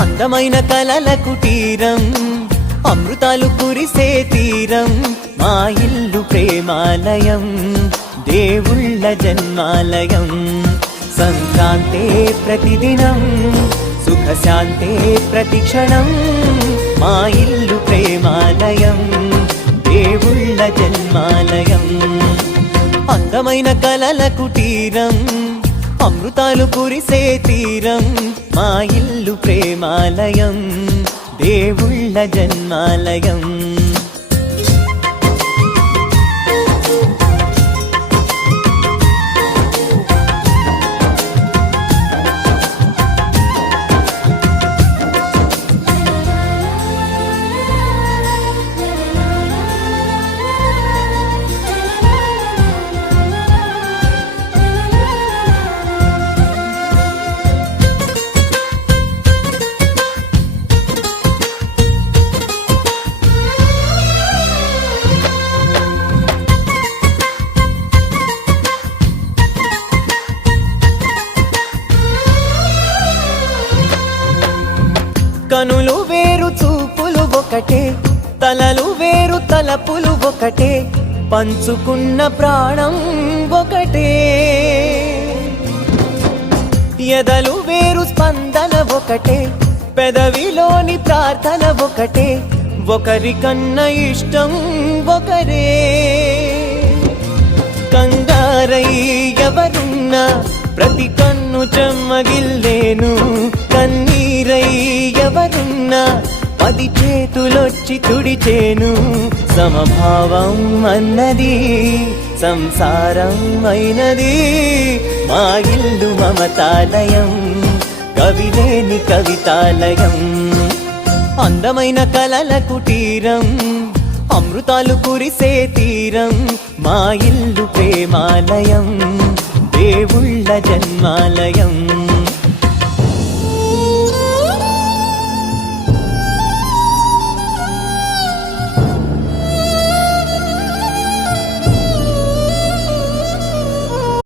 అందమైన కలల కుటీరం, అమృతాలు కురిసే తీరం, మా ఇల్లు ప్రేమాలయం, దేవుళ్ళ జన్మాలయం. సంక్రాంతే ప్రతిదినం, సుఖశాంతే ప్రతిక్షణం, మా ఇల్లు ప్రేమాలయం, దేవుళ్ళ జన్మాలయం. అందమైన కలల కుటీరం, అమృతాలు కురిసే తీరం, మా ఇల్లు ప్రేమాలయం, దేవుళ్ళ జన్మాలయం. కనులు వేరు చూపులు ఒకటే, తలలు వేరు తలపులు ఒకటే, పంచుకున్న ప్రాణం ఒకటే. ఎదలు వేరు స్పందన ఒకటే, పెదవిలోని ప్రార్థన ఒకటే, ఒకరికన్నా ఇష్టం ఒకరే. కంగారై ఎవరున్నా ప్రతి కన్ను చెమ్మగిల్లేను, కన్నీరై ఎవరున్నా 10 చేతులొచ్చి తుడిచేను. సమభావం అన్నది సంసారం అయినది, మా ఇల్లు మమతాలయం, కవిలేని కవితాలయం. అందమైన కలల కుటీరం, అమృతాలు కురిసే తీరం, మా ఇల్లు ప్రేమాలయం, దేవుళ్ళ జన్మాలయం.